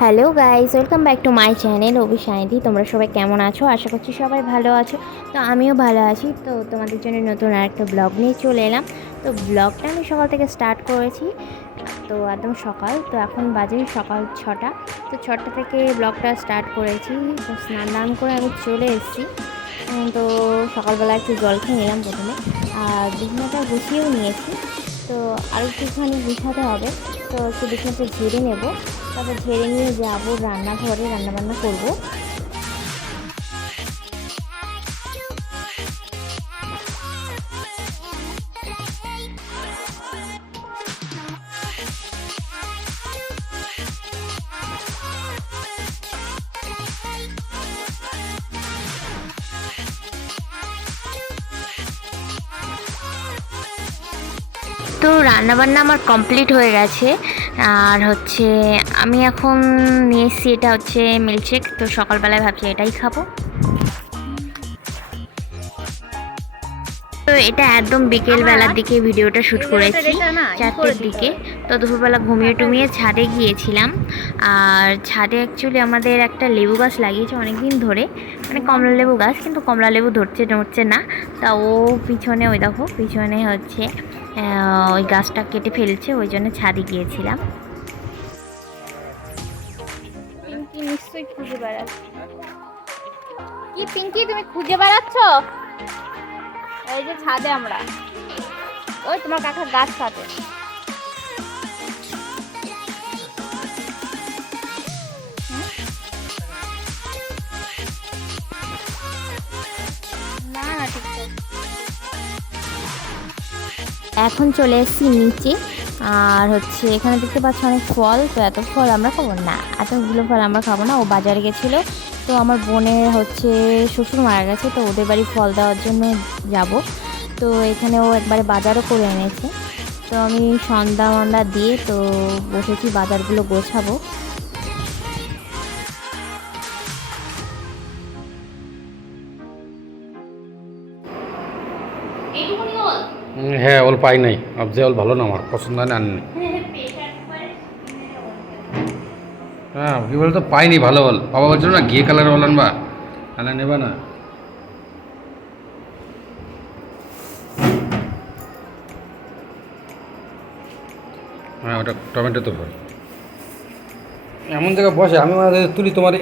Hello guys welcome back to my channel Abhishanidhi তোমরা সবাই কেমন আছো? আশা করছি সবাই ভালো আছো। তো আমিও ভালো আছি। তো তোমাদের জন্য নতুন আরেকটা ব্লগ নিয়ে চলে এলাম। তো ব্লগটা আমি সকাল থেকে স্টার্ট করেছি। তো একদম সকাল। তো এখন বাজে সকাল ছটা। তো ছটা থেকে ব্লগটা স্টার্ট করেছি। তো স্নান দান করে আমি চলে এসেছি। তো সকালবেলা একটু জল খেয়ে নিলাম প্রথমে। আর বিছানাটা গুছিয়েও নিয়েছি। তো আরও একটুখানি গুছাতে হবে। তো একটু বিছানাটা ঝেড়ে নেব। তারপর ঝেড়ে নিয়ে যাব রান্নাঘরে রান্নাবান্না করব। তো রান্নাবান্না আমার কমপ্লিট হয়ে গেছে। আর হচ্ছে আমি এখন নিয়ে এসেছি এটা হচ্ছে মিল্কশেক তো সকালবেলায় ভাবছি এটাই খাব। তো এটা একদম বিকেল বেলার দিকে ভিডিওটা শ্যুট করেছি চারটের দিকে। তো দুপুরবেলা ঘুমিয়ে টুমিয়ে ছাদে গিয়েছিলাম। আর ছাদে অ্যাকচুয়ালি আমাদের একটা লেবু গাছ লাগিয়েছে অনেক দিন ধরে। মানে কমলা লেবু গাছ কিন্তু কমলা লেবু ধরছে ধরছে না। তা ও পিছনে ওই দেখো পিছনে হচ্ছে ওই গাছটা কেটে ফেলছে, ওই জন্য ছাদে গিয়েছিলাম। পিঙ্কি নিশ্চয়ই খুঁজে বেড়াচ্ছে। কি পিঙ্কি, তুমি খুঁজে বেড়াচ্ছ? এই যে ছাদে আমরা। ওই তোমার কাকার গাছ ছাদে না না, ঠিক আছে। এখন চলে এসেছি নিচে। আর হচ্ছে এখানে দেখতে পাচ্ছি অনেক ফল তো এত ফল আমরা খাব না। এতগুলো ফল আমরা খাব না ও বাজারে গেছিল। তো আমার বোনের হচ্ছে শ্বশুর মারা গেছে তো ওদের বাড়ি ফল দেওয়ার জন্য যাব। তো এখানে ও একবারে বাজারও করে এনেছে। তো আমি সন্ধ্যা মন্দা দিয়ে তো বসেছি বাজারগুলো গোছাবো। হুম, হ্যাঁ ওল পাই নাই। যে ওল ভালো না আমার, পছন্দ হয় না, আনি হ্যাঁ কি বলতো, পাইনি ভালো ওল। বাবা বলছিল না, ঘিয়ে কালার ওল আনবা। আনা নেবা না। হ্যাঁ ওটা টমেটো তো ফল এমন জায়গায় বসে, আমি তুলি তোমার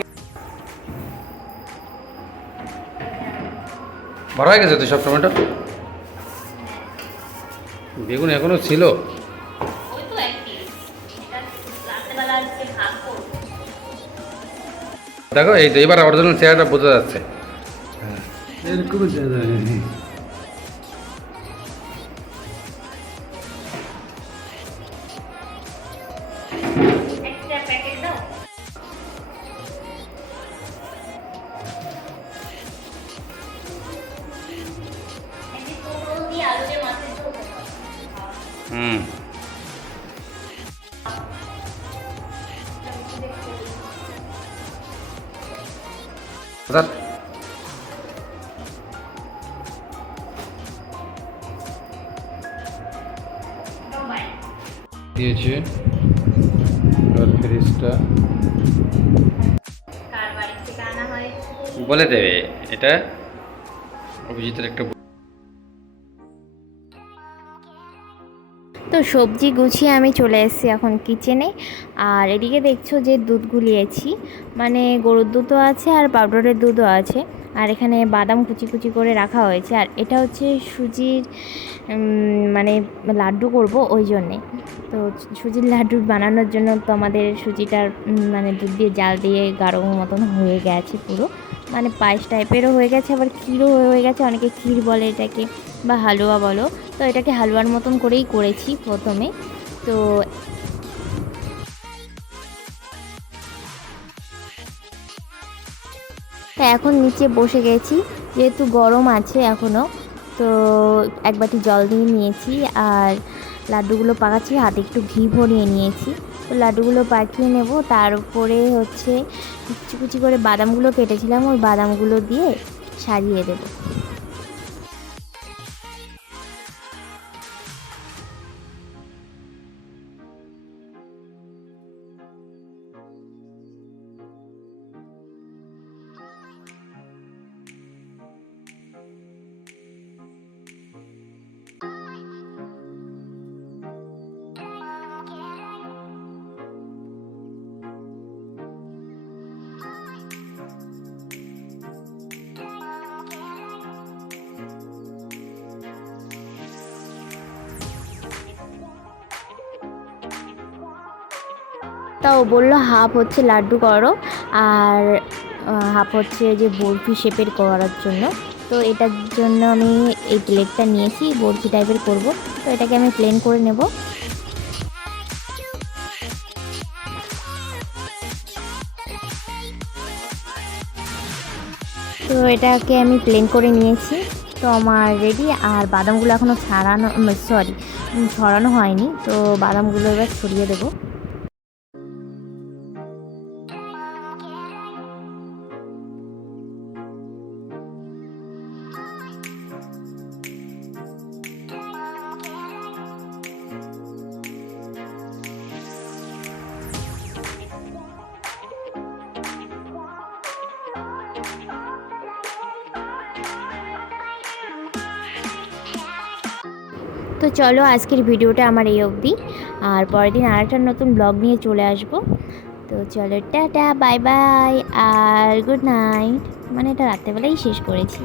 বড় হয়ে গেছে তো সব টমেটো? বেগুন এখনও ছিল। দেখো এই এবার অরিজিনাল চেহারাটা বোঝা যাচ্ছে। হ্যাঁ এরকম হুম। স্যার। দিয়েছে। এবার ফ্রিজটা। হয়? বলে দেবে। এটা অভিজিতের একটা তো সবজি গুছিয়ে আমি চলে এসেছি এখন কিচেনে আর এদিকে দেখছ যে দুধ গুলিয়েছি। মানে গরুর দুধও আছে আর পাউডারের দুধও আছে। আর এখানে বাদাম কুচি কুচি করে রাখা হয়েছে। আর এটা হচ্ছে সুজির মানে লাড্ডু করব ওই জন্যে। তো সুজির লাড্ডু বানানোর জন্য তো আমাদের সুজিটার মানে দুধ দিয়ে জাল দিয়ে গাঢ় মতন হয়ে গেছে পুরো। মানে পায়েস টাইপেরও হয়ে গেছে, আবার ক্ষীরও হয়ে গেছে, অনেকে ক্ষীর বলে এটাকে, বা হালুয়া বলো। তো এটাকে হালুয়ার মতন করেই করেছি প্রথমে। তো তা এখন নিচে বসে গেছি, যেহেতু গরম আছে এখনও তো এক বাটি জল দিয়ে নিয়েছি, আর লাড্ডুগুলো পাকাচ্ছি, হাতে একটু ঘি ভরিয়ে নিয়েছি। লাড্ডুগুলো পাঠিয়ে নেব। তার উপরে হচ্ছে কুচি কুচি করে বাদামগুলো কেটেছিলাম, ওই বাদামগুলো দিয়ে সাজিয়ে দেবো। তা ও বলল, হাফ হচ্ছে লাড্ডু করো আর হাফ হচ্ছে যে বরফি শেপের করার জন্য। তো এটার জন্য আমি এই প্লেটটা নিয়েছি, বরফি টাইপের করব। তো এটাকে আমি প্লেন করে নেব। তো এটাকে আমি প্লেন করে নিয়েছি। তো আমার রেডি আর বাদামগুলো এখনও ছাড়ানো সরি ছড়ানো হয়নি। তো বাদামগুলো এবার ছড়িয়ে দেবো। তো চলো আজকের ভিডিওটা আমার এই অবধি। আর পরের দিন আর একটা নতুন ব্লগ নিয়ে চলে আসব। তো চলো টাটা বাই বাই আর গুড নাইট মানে এটা রাত্রেবেলাই শেষ করেছি।